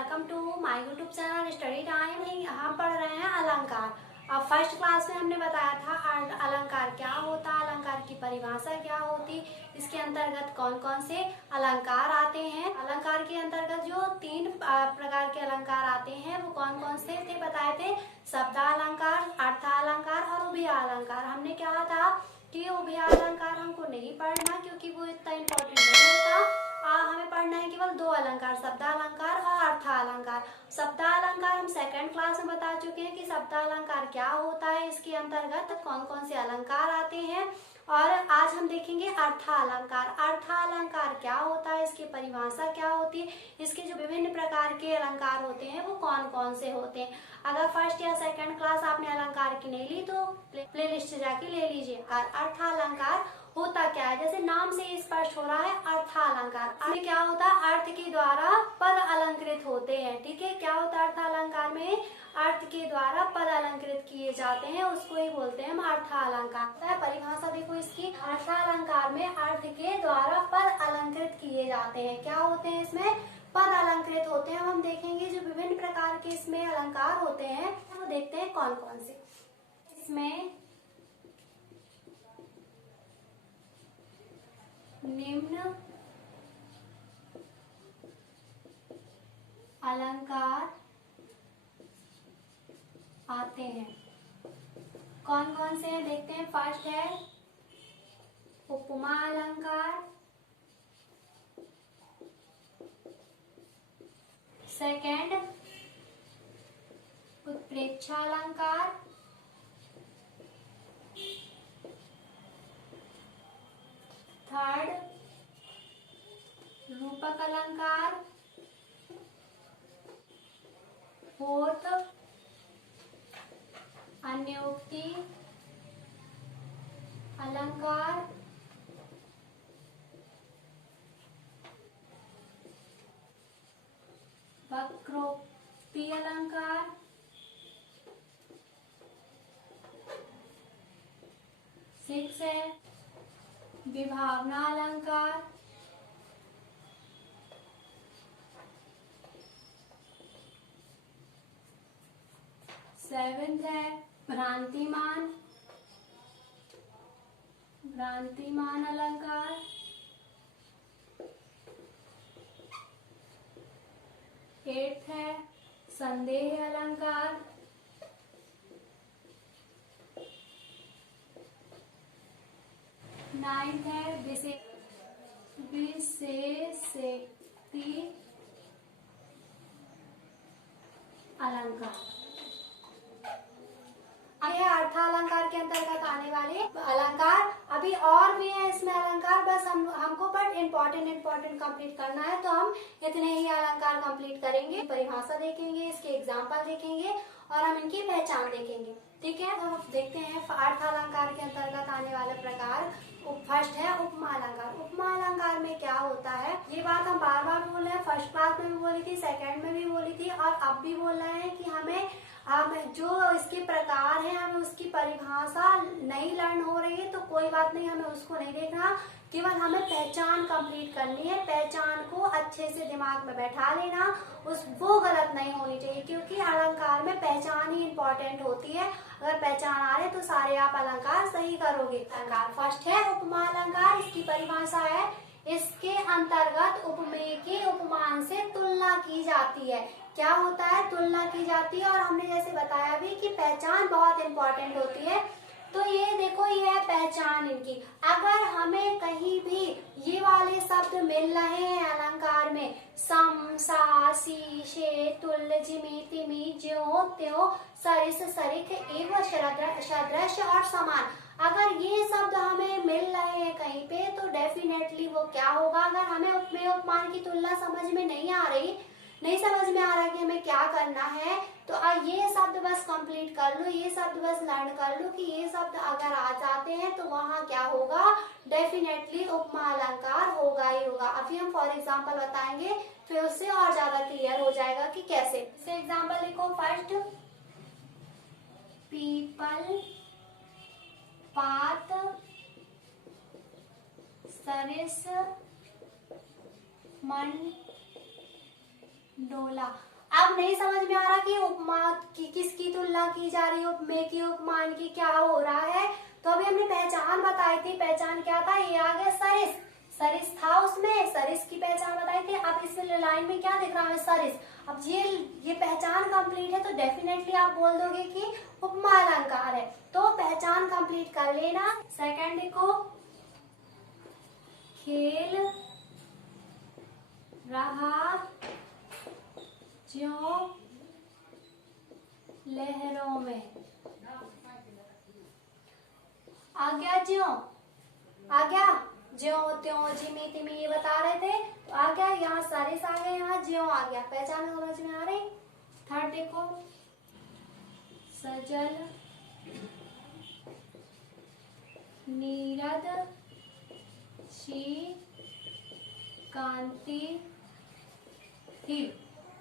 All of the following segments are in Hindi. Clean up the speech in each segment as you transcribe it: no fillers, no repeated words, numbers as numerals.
Welcome to my YouTube channel study time. हम पढ़ रहे हैं अलंकार। अब फर्स्ट क्लास में हमने बताया था अलंकार क्या होता, अलंकार की परिभाषा क्या होती, इसके अंतर्गत कौन कौन से अलंकार आते हैं। अलंकार के अंतर्गत जो तीन प्रकार के अलंकार आते हैं वो कौन कौन से थे बताए थे, शब्दालंकार, अर्थालंकार और उभयालंकार। हमने कहा था कि उभयालंकार हमको नहीं पढ़ना क्योंकि वो इतना इम्पोर्टेंट नहीं होता। हमें पढ़ना है केवल दो अलंकार, शब्दालंकार और अर्थालंकार। शब्दालंकार हम सेकंड क्लास में बता चुके हैं कि शब्दालंकार क्या होता है, इसके अंतर्गत कौन कौन से अलंकार आते हैं। और आज हम देखेंगे अर्थालंकार। अर्थालंकार क्या होता है, इसकी परिभाषा क्या होती है, इसके जो विभिन्न प्रकार के अलंकार होते हैं वो कौन कौन से होते हैं। अगर फर्स्ट या सेकंड क्लास आपने अलंकार की नहीं ली तो प्ले लिस्ट जाके ले लीजिए। और अर्थालंकार होता क्या है, जैसे नाम से स्पष्ट हो रहा है अर्थालंकार। अर्थ क्या होता है, अर्थ के द्वारा पद अलंकृत होते हैं। ठीक है, क्या होता है अर्थालंकार में, अर्थ के द्वारा पद अलंकृत किए जाते हैं, उसको ही बोलते हैं हम अर्थालंकार। परिभाषा देखो इसकी, अर्थालंकार में अर्थ के द्वारा पद अलंकृत किए जाते हैं। क्या होते हैं इसमें, पद अलंकृत होते हैं। हम देखेंगे जो विभिन्न प्रकार के इसमें अलंकार होते हैं वो देखते हैं कौन कौन से। इसमें निम्न अलंकार आते हैं। कौन कौन से हैं देखते हैं। फर्स्ट है उपमा अलंकार, सेकंड उत्प्रेक्षा अलंकार, थर्ड रूपक अलंकार, फोर्थ अन्योक्ति अलंकार, वक्रोक्ति अलंकार, सिक्स है विभावना अलंकार, सेवेंथ है भ्रांतिमान अलंकार, एट्थ है संदेह अलंकार, नाइन्थ है विशेषोक्ति अलंकार। यह अर्थालंकार के अंतर्गत आने वाले अलंकार। अभी और भी है इसमें अलंकार, बस हमको बट इम्पोर्टेंट कंप्लीट करना है तो हम इतने ही अलंकार कंप्लीट करेंगे। परिभाषा देखेंगे, इसके एग्जाम्पल देखेंगे और हम इनकी पहचान देखेंगे। ठीक है, तो हम देखते हैं अर्थालंकार के अंतर्गत आने वाले प्रकार। फर्स्ट है उपमा अलंकार। उपमा अलंकार में क्या होता है, ये बात हम बार बार बोल रहे हैं, फर्स्ट क्लास में भी बोली थी, सेकंड में भी बोली थी और अब भी बोल रहे हैं कि हमें जो इसके प्रकार हैं हमें उसकी परिभाषा नहीं लर्न हो रही है तो कोई बात नहीं, हमें उसको नहीं देखना, केवल हमें पहचान कंप्लीट करनी है। पहचान को अच्छे से दिमाग में बैठा लेना, वो गलत नहीं होनी चाहिए क्योंकि अलंकार में पहचान ही इम्पोर्टेंट होती है। अगर पहचान आ रहे तो सारे आप अलंकार सही करोगे। अलंकार फर्स्ट है उपमा अलंकार। इसकी परिभाषा है, इसके अंतर्गत उपमेय के उपमान से तुलना की जाती है। क्या होता है, तुलना की जाती है। और हमने जैसे बताया भी कि पहचान बहुत इम्पोर्टेंट होती है। तो ये देखो, ये है पहचान इनकी। अगर हमें कहीं भी ये वाले शब्द मिल रहे हैं अलंकार में, सम, सा, सी, शे, तुल्य, जिमि, तिमि, ज्यों, त्यों, सरिस, सरिक, एवं, सदृश और समान, अगर ये शब्द हमें मिल रहे हैं कहीं पे तो डेफिनेटली वो क्या होगा। अगर हमें उपमेय उपमान की तुलना समझ में नहीं समझ में आ रहा कि हमें क्या करना है तो ये शब्द बस कंप्लीट कर लो, ये शब्द बस लर्न कर लो कि ये शब्द अगर आ जाते हैं तो वहाँ क्या होगा, डेफिनेटली उपमा अलंकार होगा ही होगा। अभी हम फॉर एग्जांपल बताएंगे फिर उससे और ज्यादा क्लियर हो जाएगा कि कैसे। जैसे एग्जांपल देखो, फर्स्ट पीपल, पात, सरिस, मन, डोला। अब नहीं समझ में आ रहा कि उपमा की किसकी तुलना की जा रही है, उपमेय की, उपमान की, क्या हो रहा है। तो अभी हमने पहचान बताई थी, पहचान क्या था, ये आ गया सरिस, सरिस था उसमें, सरिस की पहचान बताई थी। अब इस लाइन में क्या दिख रहा है, सरिस। अब ये पहचान कंप्लीट है तो डेफिनेटली आप बोल दोगे कि उपमा अलंकार है। तो पहचान कंप्लीट कर लेना। सेकंड देखो, खेल रहा ज्यों लहरों में, आ गया ज्यों, आ गया ज्यों त्यों जिमी तिमी ये बता रहे थे, तो आ गया यहाँ सरिस आ गया, यहाँ ज्यों आ गया। पहचान समझ में आ रही। थर्ड देखो, सजल नीरद शी कांति ही।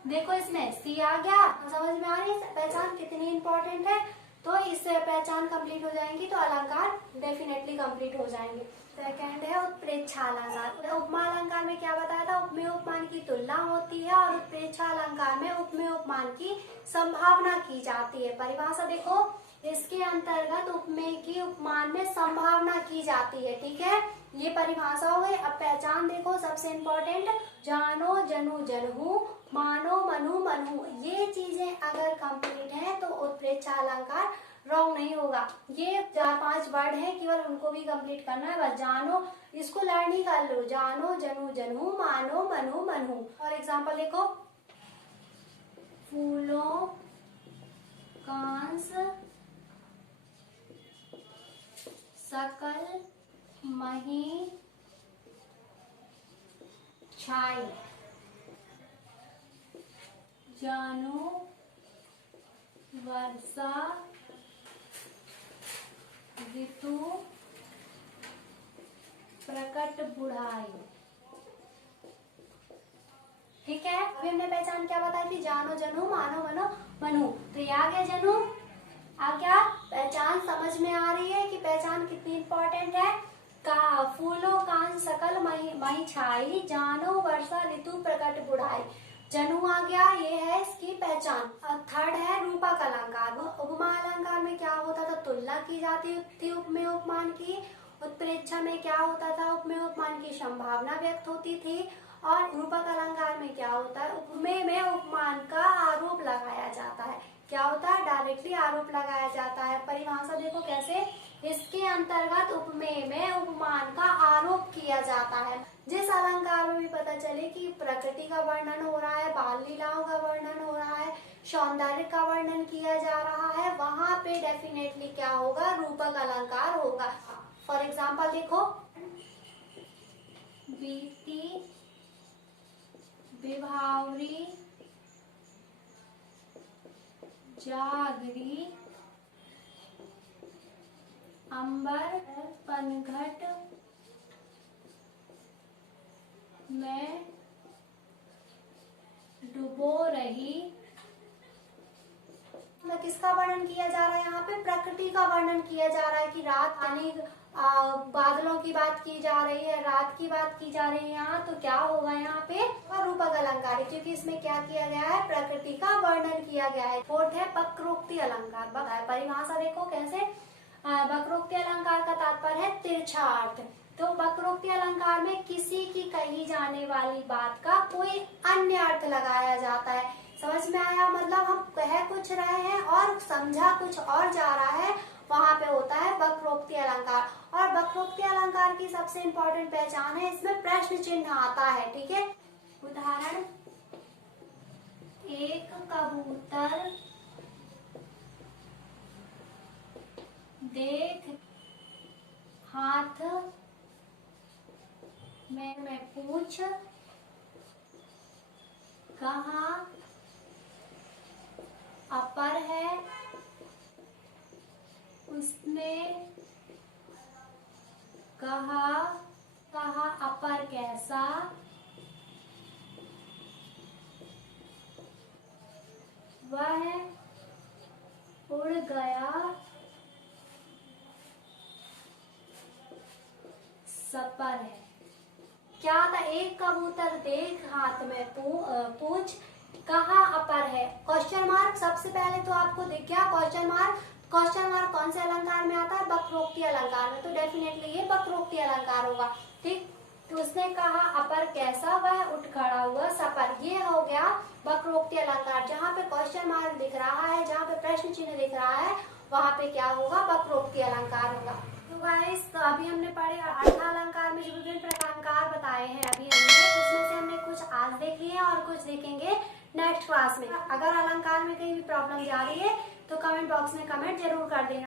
देखो इसमें सी आ गया, समझ में आ रही है पहचान कितनी इंपॉर्टेंट है। तो इससे पहचान कंप्लीट हो जाएंगी तो अलंकार डेफिनेटली कंप्लीट हो जाएंगे। सेकंड है उत्प्रेक्षा अलंकार। उपमा अलंकार में क्या बताया था, उपमेय उपमान की तुलना होती है और उत्प्रेक्षा अलंकार में उपमेय उपमान की संभावना की जाती है। परिभाषा देखो, इसके अंतर्गत उपमेय की उपमान में संभावना की जाती है। ठीक है, ये परिभाषा हो गई। अब पहचान देखो, सबसे इम्पोर्टेंट, जानो जनु जनहु, मानो मनु मनहु, ये चीजें अगर कंप्लीट है तो उत्प्रेक्षा अलंकार रॉन्ग नहीं होगा। ये 4-5 वर्ड है, केवल उनको भी कंप्लीट करना है बस। जानो, इसको लर्न ही कर लो, जानो जनु जनहु, मानो मनु मनहु। फॉर एग्जाम्पल देखो, फूलों कांस सकल मही छाई, जानो वर्षा ऋतु प्रकट बुढ़ाई। ठीक है, अभी हमने पहचान क्या बताई थी, जानो जनु, मानो मनो मनु। तो ये आ गया जनु, आ गया। पहचान समझ में आ रही है कि पहचान कितनी इंपॉर्टेंट है। का फूलों कांस सकल मही छाई, जानो वर्षा ऋतु प्रकट बुढ़ाई। जनु आ गया, ये है इसकी पहचान। थर्ड है रूपक अलंकार। उपमा अलंकार में क्या होता था, तुलना की जाती थी उपमेय उपमान की। उत्प्रेक्षा में क्या होता था, उपमेय उपमान की संभावना व्यक्त होती थी। और रूपक अलंकार में क्या होता है, उपमेय में उपमान का आरोप लगाया जाता है। क्या होता है, डायरेक्टली आरोप लगाया जाता है। परिभाषा देखो कैसे, इसके अंतर्गत उपमेय में उपमान का आरोप किया जाता है। जिस अलंकार में भी पता चले कि प्रकृति का वर्णन हो रहा है, बाल लीलाओं का वर्णन हो रहा है, सौंदर्य का वर्णन किया जा रहा है, वहां पे डेफिनेटली क्या होगा, रूपक अलंकार होगा। फॉर एग्जाम्पल देखो, बीती विभावरी जागरी अंबर पनघट में डुबो रही। किसका वर्णन किया जा रहा है, यहाँ पे प्रकृति का वर्णन किया जा रहा है कि रात आने, बादलों की बात की जा रही है, रात की बात की जा रही है यहाँ। तो क्या होगा यहाँ पे, रूपक अलंकार है, क्योंकि इसमें क्या किया गया है, प्रकृति का वर्णन किया गया है। फोर्थ है वक्रोक्ति अलंकार। बताया परिभाषा देखो कैसे, वक्रोक्ति अलंकार का तात्पर्य है तिरछा अर्थ। तो वक्रोक्ति अलंकार में किसी की कही जाने वाली बात का कोई अन्य अर्थ लगाया जाता है। समझ में आया, मतलब हम कह कुछ रहे हैं और समझा कुछ और जा रहा है, वहां पे होता है वक्रोक्ति अलंकार। और वक्रोक्ति अलंकार की सबसे इम्पोर्टेंट पहचान है, इसमें प्रश्न चिन्ह आता है। ठीक है, उदाहरण, एक कबूतर देख हाथ में पूछ, कहाँ अपर है, उसने कहा, कहा अपर कैसा, वह उड़ गया सपर है। क्या था, एक कबूतर देख हाथ में पूछ, कहाँ अपर है। क्वेश्चन मार्क सबसे पहले तो आपको दिख गया क्वेश्चन मार्क। क्वेश्चन मार्क कौन से अलंकार में आता है? वक्रोक्ति अलंकार में, तो डेफिनेटली ये वक्रोक्ति अलंकार होगा। ठीक, तो उसने कहा अपर कैसा, वह उठ खड़ा हुआ सपर, ये हो गया वक्रोक्ति अलंकार। जहाँ पे क्वेश्चन मार्क दिख रहा है, जहाँ पे प्रश्न चिन्ह दिख रहा है, वहाँ पे क्या होगा? वक्रोक्ति अलंकार होगा। तो गाइस, तो अभी हमने पढ़े अर्थालंकार में जो विभिन्न प्रकार बताए हैं अभी हमने, उसमें से हमने कुछ आज देख लिए और कुछ देखेंगे नेक्स्ट क्लास में। अगर अलंकार में कहीं भी प्रॉब्लम जा रही है तो कमेंट बॉक्स में कमेंट जरूर कर देना।